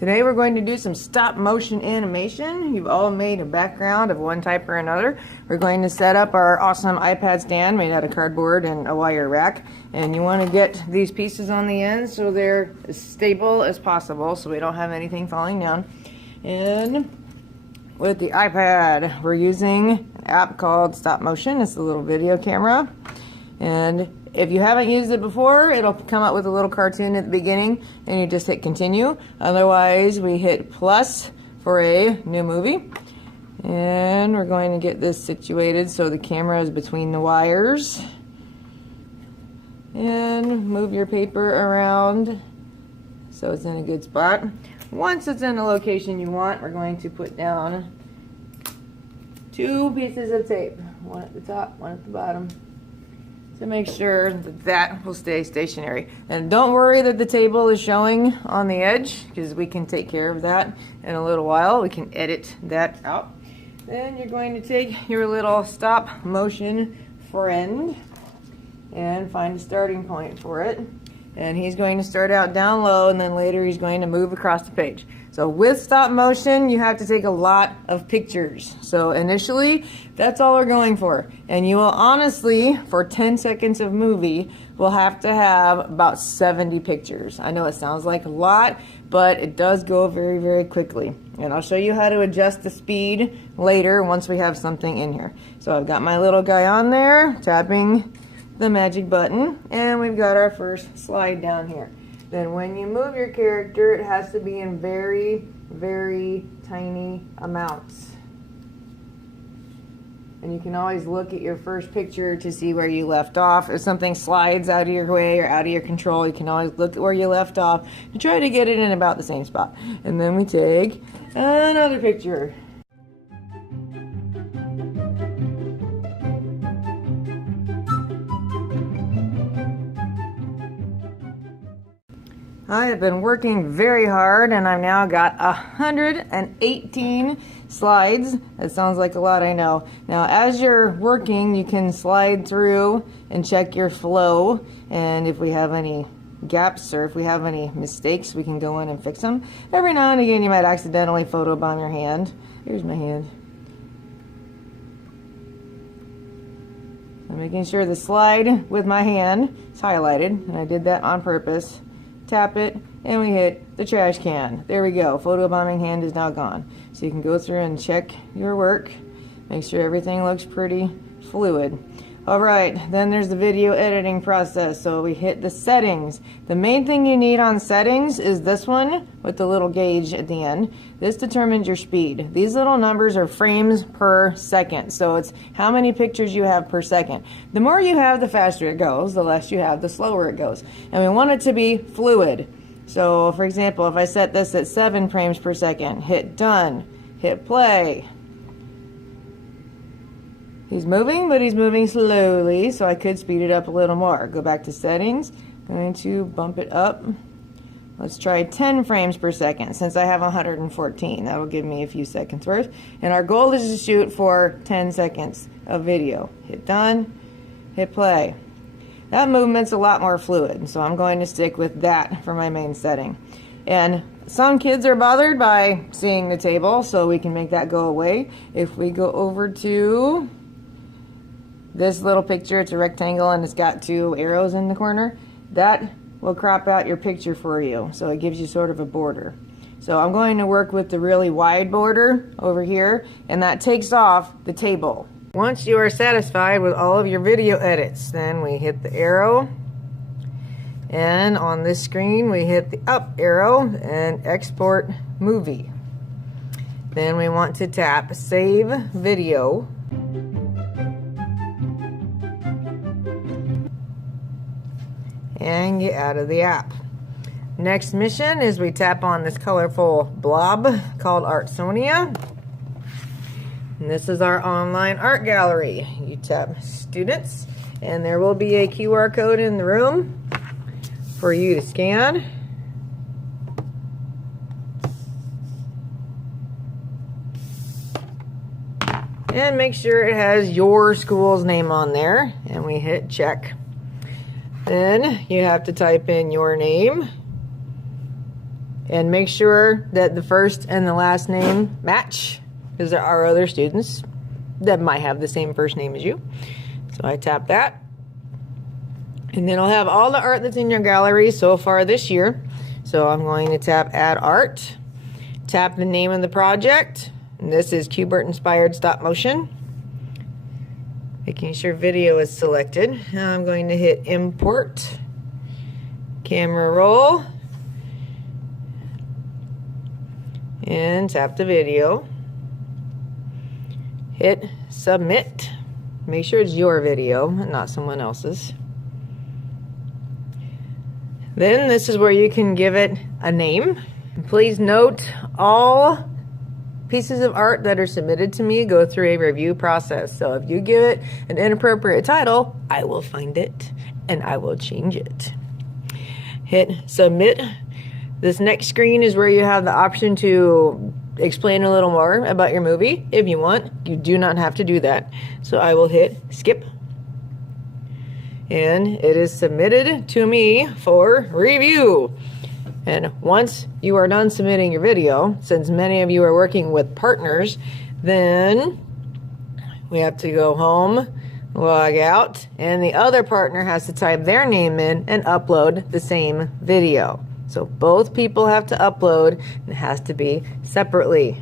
Today we're going to do some stop motion animation. You've all made a background of one type or another. We're going to set up our awesome iPad stand made out of cardboard and a wire rack. And you want to get these pieces on the end so they're as stable as possible so we don't have anything falling down. And with the iPad, we're using an app called Stop Motion. It's a little video camera. And if you haven't used it before, it'll come up with a little cartoon at the beginning and you just hit continue. Otherwise, we hit plus for a new movie. And we're going to get this situated so the camera is between the wires. And move your paper around so it's in a good spot. Once it's in the location you want, we're going to put down 2 pieces of tape. One at the top, one at the bottom, to make sure that that will stay stationary. And don't worry that the table is showing on the edge, because we can take care of that in a little while. We can edit that out. Then you're going to take your little stop motion friend and find a starting point for it. And he's going to start out down low, and then later he's going to move across the page. So with stop motion, you have to take a lot of pictures. So initially, that's all we're going for. And you will honestly, for 10 seconds of movie, will have to have about 70 pictures. I know it sounds like a lot, but it does go very, very quickly. And I'll show you how to adjust the speed later once we have something in here. So I've got my little guy on there, tapping the magic button, and we've got our first slide down here. Then when you move your character, it has to be in very, very tiny amounts. And you can always look at your first picture to see where you left off. If something slides out of your way or out of your control, you can always look at where you left off and try to get it in about the same spot. And then we take another picture. I have been working very hard and I've now got 118 slides. That sounds like a lot, I know. Now as you're working, you can slide through and check your flow, and if we have any gaps or if we have any mistakes, we can go in and fix them. Every now and again you might accidentally photobomb your hand. Here's my hand. I'm making sure the slide with my hand is highlighted, and I did that on purpose. Tap it, and we hit the trash can. There we go. Photobombing hand is now gone. So you can go through and check your work. Make sure everything looks pretty fluid. Alright, then there's the video editing process. So we hit the settings. The main thing you need on settings is this one with the little gauge at the end. This determines your speed. These little numbers are frames per second. So it's how many pictures you have per second. The more you have, the faster it goes. The less you have, the slower it goes. And we want it to be fluid. So for example, if I set this at 7 frames per second, hit done, hit play. He's moving, but he's moving slowly, so I could speed it up a little more. Go back to settings. I'm going to bump it up. Let's try 10 frames per second since I have 114. That'll give me a few seconds worth. And our goal is to shoot for 10 seconds of video. Hit done, hit play. That movement's a lot more fluid, so I'm going to stick with that for my main setting. And some kids are bothered by seeing the table, so we can make that go away. If we go over to this little picture, it's a rectangle and it's got 2 arrows in the corner. That will crop out your picture for you, so it gives you sort of a border. So I'm going to work with the really wide border over here, and that takes off the table. Once you are satisfied with all of your video edits, then we hit the arrow, and on this screen we hit the up arrow and export movie. Then we want to tap save video. And get out of the app. Next mission is we tap on this colorful blob called Artsonia. And this is our online art gallery. You tap students, and there will be a QR code in the room for you to scan. And make sure it has your school's name on there, and we hit check. Then you have to type in your name And make sure that the first and the last name match, because there are other students that might have the same first name as you. So I tap that. And then I'll have all the art that's in your gallery so far this year. So I'm going to tap Add Art. Tap the name of the project. And this is Q*bert Inspired Stop Motion. Making sure video is selected. Now I'm going to hit Import. Camera roll. And tap the video. Hit Submit. Make sure it's your video, not someone else's. Then this is where you can give it a name. Please note, all pieces of art that are submitted to me go through a review process. So if you give it an inappropriate title, I will find it and I will change it. Hit Submit. This next screen is where you have the option to explain a little more about your movie if you want. You do not have to do that. So I will hit Skip. And it is submitted to me for review. And once you are done submitting your video, since many of you are working with partners, then we have to go home, log out, and the other partner has to type their name in and upload the same video. So both people have to upload, and it has to be separately.